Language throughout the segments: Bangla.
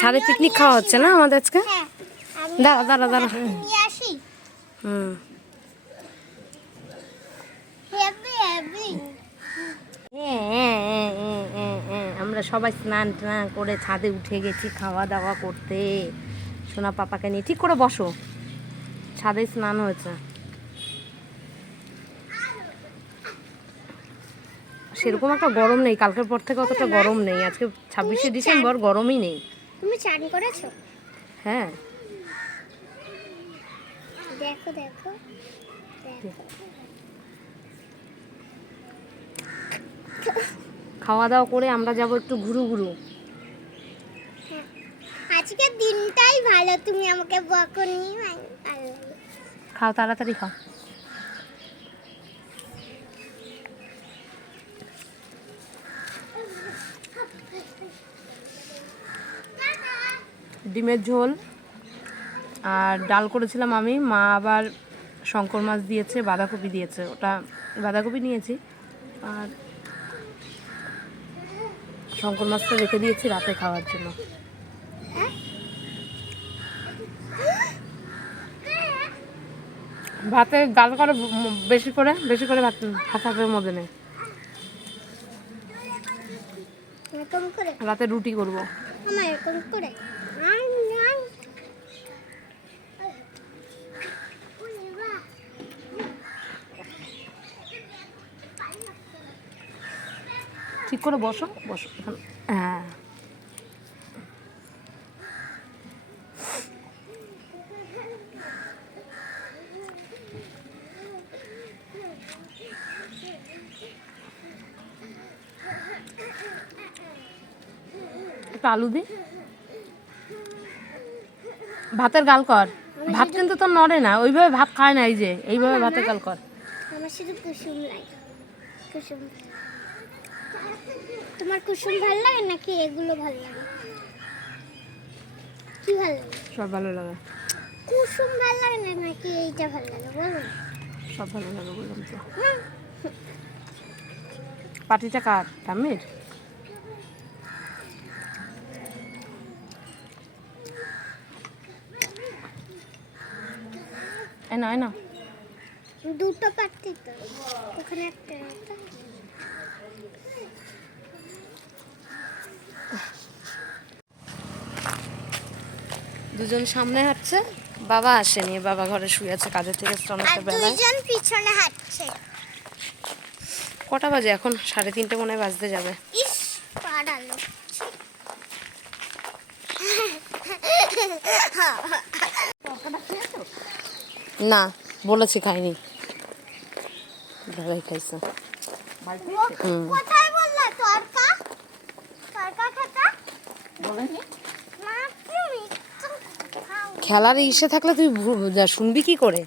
ছাদে পিকনিক খাওয়া হচ্ছে না আমাদের আজকে? হ্যাঁ দাঁড়া দাঁড়া দাঁড়া হুম। আমরা সবাই স্নান টান করে ছাদে উঠে গেছি খাওয়া দাওয়া করতে। সোনা পাপাকে নিয়ে। ঠিক করে বসো। ছাদে স্নান হয়েছে। সেরকম একটা গরম নেই। কালকের পর থেকে অতটা গরম নেই। আজকে ছাব্বিশে ডিসেম্বর গরমই নেই। তুমি চান করেছ? হ্যাঁ। দেখো দেখো। খাওয়া দাওয়া করে আমরা যাব একটু ঘুরু ঘুরু। আজকে দিনটাই ভালো। তুমি আমাকে বকনি ভালো খাও তাড়াতাড়ি খাও। ডিমের ঝোল। আর ডাল করেছিলাম আমি। মা আবার শঙ্কর মাছ দিয়েছে বাঁধাকপি দিয়েছে। ওটা বাঁধাকপি নিয়েছি। আর শঙ্কর মাছটা রেখে দিয়েছি রাতে খাওয়ার জন্য। ভাতে গাল করে বেশি করে বেশি করে ভাত ভাত হাতের মধ্যে নেই। রাতে রুটি করব। এরকম করে আম, আম। ওরে বাহ। ঠিক করে বসো বসো হ্যাঁ। একটু আলু দি ভাতের গাল কর। ভাত কিন্তু তো নড়ে না ওইভাবে ভাত খায় না এই যে এইভাবে ভাতের গাল কর। আমার শুধু কুসুম লাগে। কুসুম। তোমার কুসুম ভালো লাগে নাকি এগুলো ভালো লাগে? কি ভালো লাগে? সব ভালো লাগে। কুসুম ভালো লাগে না নাকি এইটা ভালো লাগে বলো? সব ভালো লাগে বললাম তো। পাটিটা কার? টামির এ না এ না দুটো পাত্তি তো। ওখানে একটা দুজন সামনে হাঁটছে বাবা আসেনি বাবা ঘরে শুয়ে আছে কাজের থেকে অনেকটা বেলায় দুইজন পিছনে হাঁটছে। কটা বাজে এখন? সাড়ে তিনটে মনে হয় বাজতে যাবে। ইস পাড়ালো না বলেছি খাইনি। দাদাই খাইছে। হুম। কোথায় বললে? তরকা? তরকা খাতা? খাও খেলার ইসে থাকলে তুই শুনবি কি করে।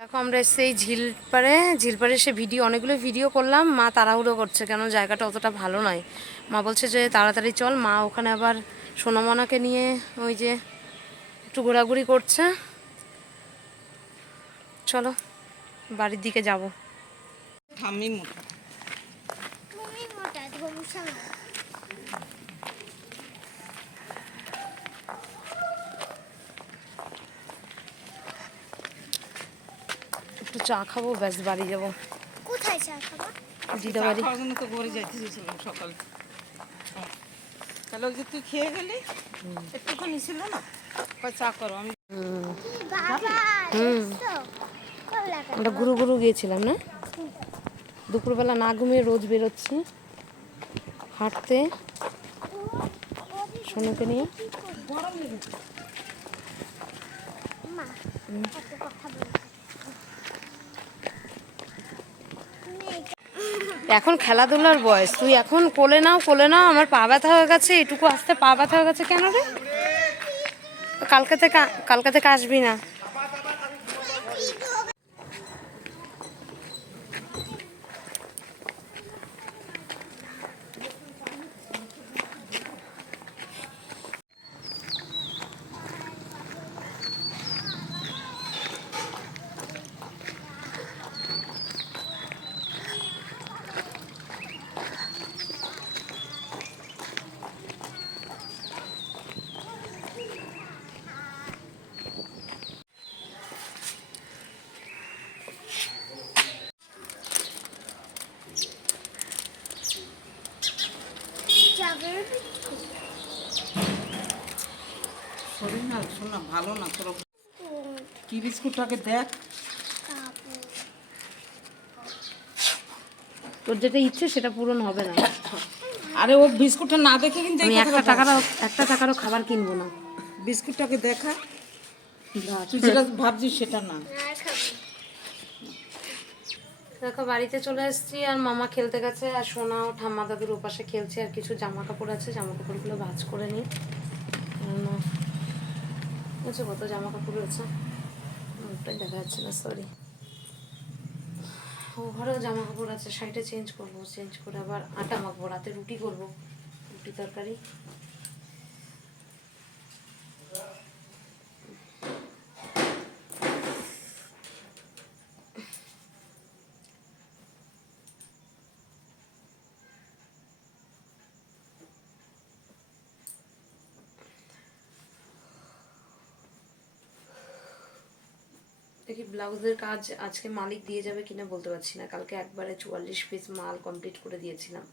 দেখো আমরা এসে এই ঝিল পাড়ে ঝিল পাড়ে এসে ভিডিও অনেকগুলো ভিডিও করলাম। মা তাড়াহুড়ো করছে কেন? জায়গাটা অতটা ভালো নয়। মা বলছে যে তাড়াতাড়ি চল। মা ওখানে আবার সোনামনাকে নিয়ে ওই যে একটু ঘোরাঘুরি করছে। চলো বাড়ির দিকে যাব। মোটা। একটু চা খাব ব্যাস বাড়ি যাব। কোথায় চা খাবা? দিদা বাড়ি। খাওয়ার জন্য তো ঘরে যাইতে চেয়েছিলাম সকালে। তাহলে ওই যে তুই খেয়ে গেলি একটুখানি ছিল না? চা করো আমি হুম। আমরা ঘুরু ঘুরু গিয়েছিলাম না? দুপুরবেলা না ঘুমিয়ে রোজ বেরোচ্ছি। হাঁটতে। সোনুকে নিয়ে। কথা বলি তুমি এইটা এখন খেলাধুলার বয়স। তুই এখন কোলে নাও কোলে নাও, আমার পা ব্যথা হয়ে গেছে, এটুকু আসতে পা ব্যথা হয়ে গেছে কেন রে? কালকে থেকে কালকে থেকে আসবি না। শরীর না শোনা ভালো না তোর কি বিস্কুটটাকে দেখ। তোর যেটা ইচ্ছে সেটা পূরণ হবে না। আরে ও বিস্কুটটা না দেখে কিন্তু আমি একটা টাকারও একটা টাকারও খাবার কিনবো না। বিস্কুটটাকে দেখা। তুই যেটা ভাবছিস সেটা না। দেখো বাড়িতে চলে এসেছি আর মামা খেলতে গেছে আর সোনা ও ঠাম্মা দাদুর ওপাশে খেলছে আর কিছু জামা কাপড় আছে জামা কাপড়গুলো ভাজ করে নিই বুঝছ কত জামা কাপড় রয়েছে ওটাই দেখা যাচ্ছে না সরি ও ঘরেও জামা কাপড় আছে, শাড়িটা চেঞ্জ করব চেঞ্জ করে আবার আটা মাখবো, রাতে রুটি করব, রুটি তরকারি। দেখি ব্লাউজের কাজ আজকে মালিক দিয়ে যাবে কিনা বলতে পারছি না। কালকে একবারে চুয়াল্লিশ পিস মাল কমপ্লিট করে দিয়েছিলাম।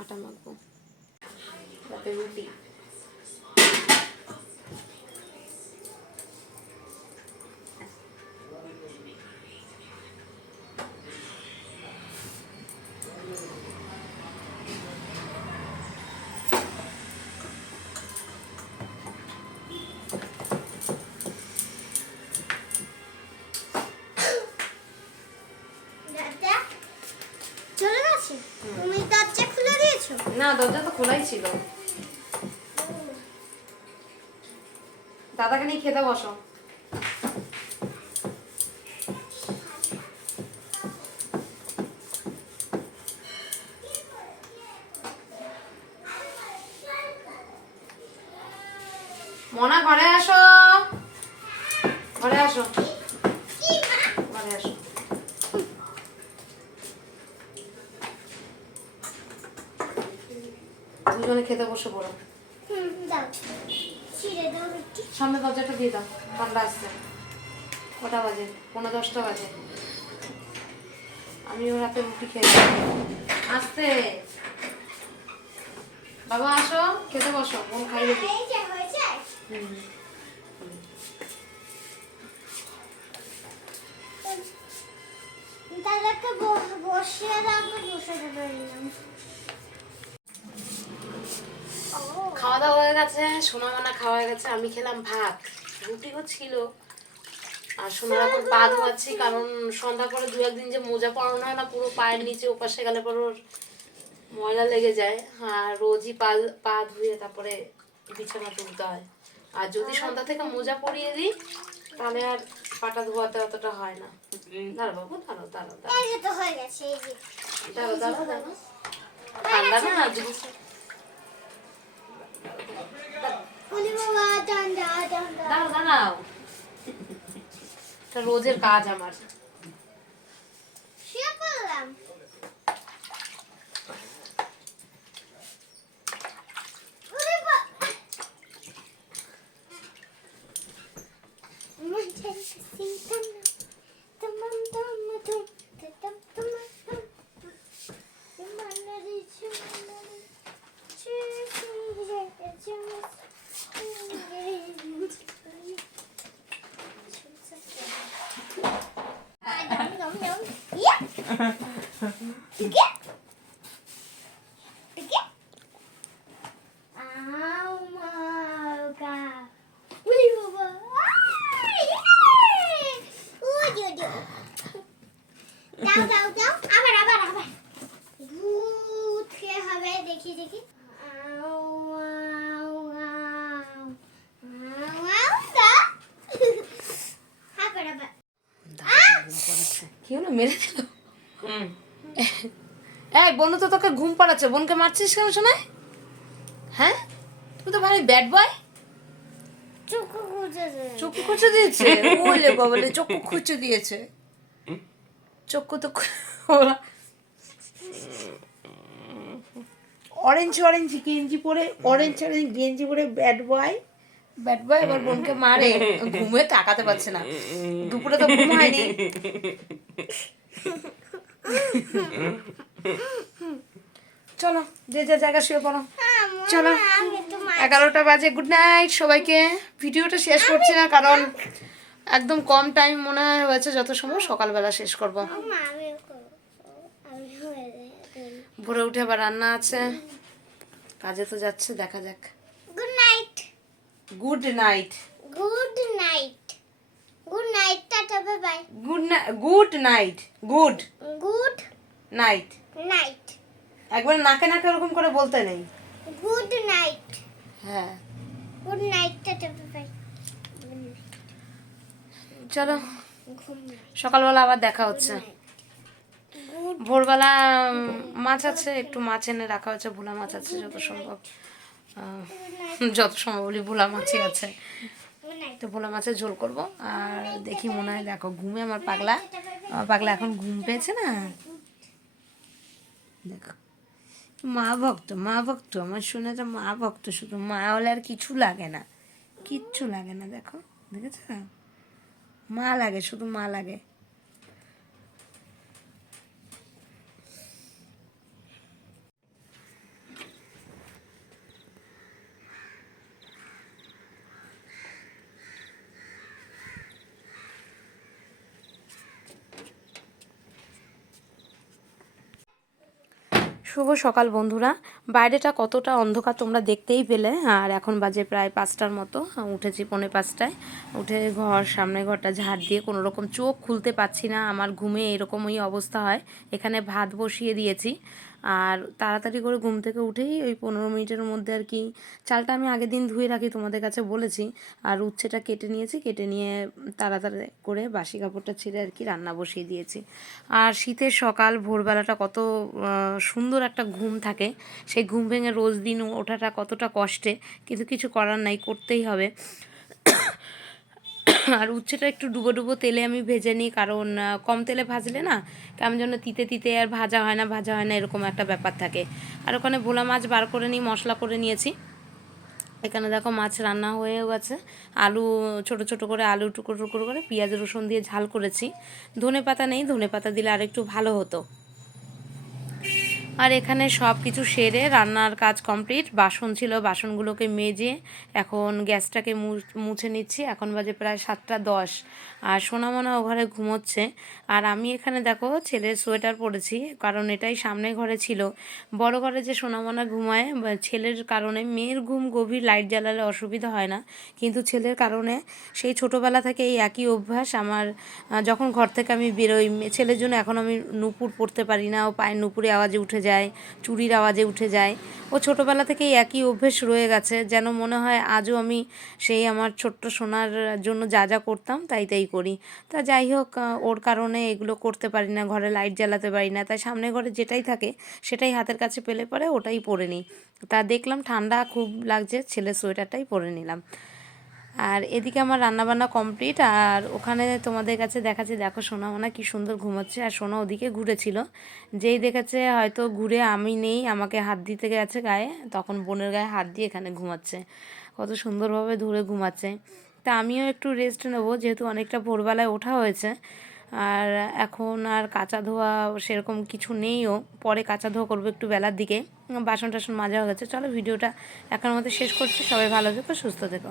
আটা মাখবো। তারপরে রুটি। তুমি দরজা খুলে দিয়েছ? না দরজা তো খোলাই ছিল। দাদাকে নিয়ে খেতে বসো মনা ঘরে আসো ঘরে আসো ঘরে আসো দুজনে খেতে বসে পড়ো। সামনে দরজাটা দিয়ে দাও ঠান্ডা আসছে কটা বাজে? পনেরো দশটা বাজে। আমিও রাতে রুটি খেয়েছি আসতে। বাবা আসো। খেতে বসো বোন খাইয়ে দিই এই যে হয়েছে বসিয়ে রাখো বসে পারলাম খাওয়া দাওয়া হয়ে গেছে সোনা মানা খাওয়া হয়ে গেছে আমি খেলাম ভাত। রুটিও ছিল আর সোনার এখন পা ধোয়াচ্ছি কারণ সন্ধ্যা পরে দু একদিন যে মোজা পরানো হয় না পুরো পায়ের নিচে ওপাশে গেলে পরে ওর ময়লা লেগে যায়। আর রোজই পা পা ধুয়ে তারপরে বিছানা তুলতে হয়। আর যদি সন্ধ্যা থেকে মোজা পরিয়ে দিই তাহলে আর পাটা ধোয়াতে অতটা হয় না। দাঁড়ো বাবু দাঁড়ো দাঁড়ো দাঁড়ো হয়ে দাঁড়ো দাঁড়ো দাঁড়ো ঠান্ডা না দাঁড়াও রোজের কাজ আমার। Yeah. Tiga. Tiga. Ow, moga. Uli baba. Uy, diyor diyor. দাও দাও দাও আবার আবার আবার ভূত কে হবে দেখি দেখি আউ, আউ, আউ। আউ, আউ, দাও। আবার আবার কি হলো মেরে দিল এই বোন তো তোকে ঘুম পাড়াচ্ছে। বোনকে মারছিস কেন শোনায় হ্যাঁ? তুই তো ভারী ব্যাড বয় চুকু খুঁজেছে চক্ষু খুঁচে দিয়েছে? ওলে বাবালে চক্ষু খুঁচে দিয়েছে। চক্ষু তো অরেঞ্জ অরেঞ্জ গেঞ্জি পরে অরেঞ্জ অরেঞ্জ গেঞ্জি পরে ব্যাড বয় ব্যাড বয় এবার বোনকে মারে। ঘুমে তাকাতে পারছে না। দুপুরে তো ঘুম হয়নি। চলো যে যে জায়গা শুয়ে পড়ো। চলো এগারোটা বাজে গুড নাইট সবাইকে। ভিডিওটা শেষ করছি না কারণ একদম কম টাইম মনে হয়েছে যত সময় সকালবেলা শেষ করব। ভোরে উঠে আবার রান্না আছে। কাজে তো যাচ্ছে দেখা যাক। Good night good night good night good night bye bye good good night good good night night একবার নাকে নাকে ওরকম করে বলতে নেই। গুড নাইট হ্যাঁ। Good night tata bye bye চলো। সকালবেলা আবার দেখা হচ্ছে। ভোরবেলা মাছ আছে একটু মাছ এনে রাখা হয়েছে ভোলা মাছ আছে যত সম্ভব। যত সম্ভব বলি ভোলা মাছই আছে। নাইট তো ভোলা মাছের ঝোল করব। আর দেখি মনে হয় দেখো, ঘুমে আমার পাগলা। আমার পাগলা এখন ঘুম পেয়েছে না? দেখো। মা ভক্ত মা ভক্ত, আমার শুনে তো মা ভক্ত, শুধু মা হলে আর কিছু লাগে না। কিচ্ছু লাগে না, দেখো। দেখেছ? মা লাগে, শুধু মা লাগে। শুভ সকাল বন্ধুরা। বাইরেটা কতটা অন্ধকার তোমরা দেখতেই পেলে। আর এখন বাজে প্রায় পাঁচটার মতো। উঠেছি পৌনে পাঁচটায়। উঠে ঘর, সামনে ঘরটা ঝাড় দিয়ে কোনো রকম চোখ খুলতে পাচ্ছি না। আমার ঘুমে এরকমই অবস্থা হয়। এখানে ভাত বসিয়ে দিয়েছি। আর তাড়াতাড়ি করে ঘুম থেকে উঠেই ওই পনেরো মিনিটের মধ্যে আর কি চালটা আমি আগের দিন ধুয়ে রাখি তোমাদের কাছে বলেছি। আর উচ্ছেটা কেটে নিয়েছি, কেটে নিয়ে তাড়াতাড়ি করে বাসি কাপড়টা ছিঁড়ে আর কি রান্না বসিয়ে দিয়েছি। আর শীতের সকাল, ভোরবেলাটা কত সুন্দর একটা ঘুম থাকে। সেই ঘুম ভেঙে রোজ দিন ওঠাটা কতটা কষ্টে, কিন্তু কিছু করার নাই, করতেই হবে। আর উচ্ছেটা একটু ডুবো ডুবো তেলে আমি ভেজে নিই, কারণ কম তেলে ভাজলে না কেমন যেন তিতে তিতে আর ভাজা হয় না, ভাজা হয় না, এরকম একটা ব্যাপার থাকে। আর ওখানে ভোলা মাছ বার করে নিই, মশলা করে নিয়েছি। এখানে দেখো মাছ রান্না হয়ে গেছে। আলু, ছোট ছোট করে আলু টুকরো টুকরো করে, পেঁয়াজ রসুন দিয়ে ঝাল করেছি। ধনে পাতা নেই ধনে পাতা দিলে আর একটু ভালো হতো। আর এখানে সব কিছু সেরে রান্নার কাজ কমপ্লিট। বাসন ছিল, বাসনগুলোকে মেজে এখন গ্যাসটাকে মুছে নিচ্ছি। এখন বাজে প্রায় সাতটা দশ। আর সোনামনা ও ঘরে ঘুমোচ্ছে। আর আমি এখানে দেখো ছেলের সোয়েটার পরেছি, কারণ এটাই সামনে ঘরে ছিল। বড় ঘরে যে সোনামনা ঘুমায় ছেলের কারণে, মেয়ের ঘুম গভীর, লাইট জ্বালালে অসুবিধা হয় না। কিন্তু ছেলের কারণে সেই ছোটোবেলা থেকে এই একই অভ্যাস আমার যখন ঘর থেকে আমি বেরোই, ছেলের জন্য এখন আমি নুপুর পরতে পারি না, ও পায়ের নুপুরে আওয়াজে উঠে যায়, চুরির আওয়াজে উঠে যায়। ও ছোটোবেলা থেকেই একই অভ্যেস রয়ে গেছে, যেন মনে হয় আজও আমি সেই আমার ছোট্ট সোনার জন্য যা যা করতাম তাই তাই করি। তা যাই হোক ওর কারণে এগুলো করতে পারি না, ঘরে লাইট জ্বালাতে পারি না। তাই সামনে ঘরে যেটাই থাকে, সেটাই হাতের কাছে পেলে পরে ওটাই পরে নিই। তা দেখলাম ঠান্ডা খুব লাগছে ছেলে সোয়েটারটাই পরে নিলাম। আর এদিকে আমার রান্নাবান্না কমপ্লিট, আর ওখানে তোমাদের কাছে দেখাচ্ছে, দেখো সোনা মোনা কি সুন্দর ঘুমাচ্ছে, আর সোনা ওদিকে ঘুরেছিল। যেই দেখেছে হয়তো ঘুরে আমি নেই, আমাকে হাত দিতে গেছে গায়ে, তখন বোনের গায়ে হাত দিয়ে এখানে ঘুমাচ্ছে। কত সুন্দরভাবে ধরে ঘুমাচ্ছে। তা আমিও একটু রেস্ট নেব, যেহেতু অনেকটা ভোরবেলায় ওঠা হয়েছে। আর এখন আর কাঁচা ধোয়া সেরকম কিছু নেইও পরে কাঁচা ধোয়া করব একটু বেলার দিকে। বাসন টাসন মাজা হয়ে গেছে। চলো ভিডিওটা এখন মতো শেষ করছি। সবাই ভালো থেকো, সুস্থ থেকো।